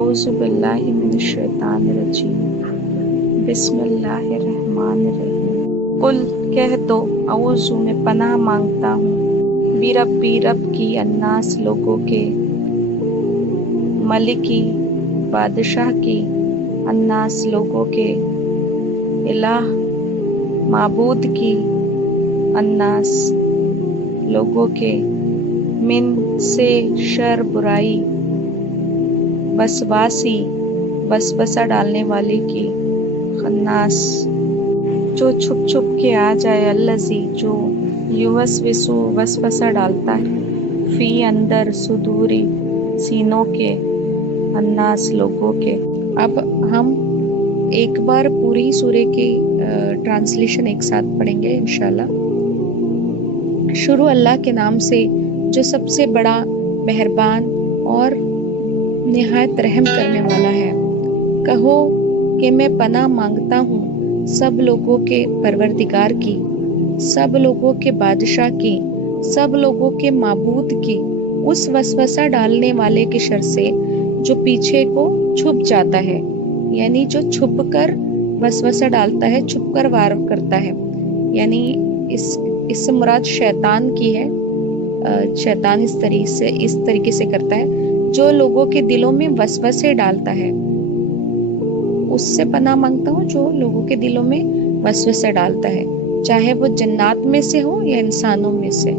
اعوذ باللہ من الشیطان الرجیم بسم اللہ الرحمن الرحیم قل کہہ دو اعوذ میں پناہ مانگتا ہوں رب کی الناس لوگوں کے، ملکی بادشاہ کی، الناس لوگوں کے، الہ معبود کی، الناس لوگوں کے، من سے شر برائی، وسواسی وسوسہ ڈالنے والے کی، خناس جو چھپ چھپ کے آ جائے، الذی جو یوسوسو وسوسہ ڈالتا ہے، فی اندر، صدوری سینوں کے، الناس لوگوں کے۔ اب ہم ایک بار پوری سورہ کی ٹرانسلیشن ایک ساتھ پڑھیں گے انشاءاللہ۔ شروع اللہ کے نام سے جو سب سے بڑا مہربان اور نہایت رحم کرنے والا ہے۔ کہو کہ میں پناہ مانگتا ہوں سب لوگوں کے پروردگار کی، سب لوگوں کے بادشاہ کی، سب لوگوں کے معبود کی، اس وسوسہ ڈالنے والے کے شر سے جو پیچھے کو چھپ جاتا ہے، یعنی جو چھپ کر وسوسہ ڈالتا ہے، چھپ کر وار کرتا ہے، یعنی اس سے مراد شیطان کی ہے۔ شیطان اس طریقے سے کرتا ہے جو لوگوں کے دلوں میں وسوسے ڈالتا ہے، اس سے پناہ مانگتا ہوں جو لوگوں کے دلوں میں وسوسے ڈالتا ہے، چاہے وہ جنات میں سے ہو یا انسانوں میں سے۔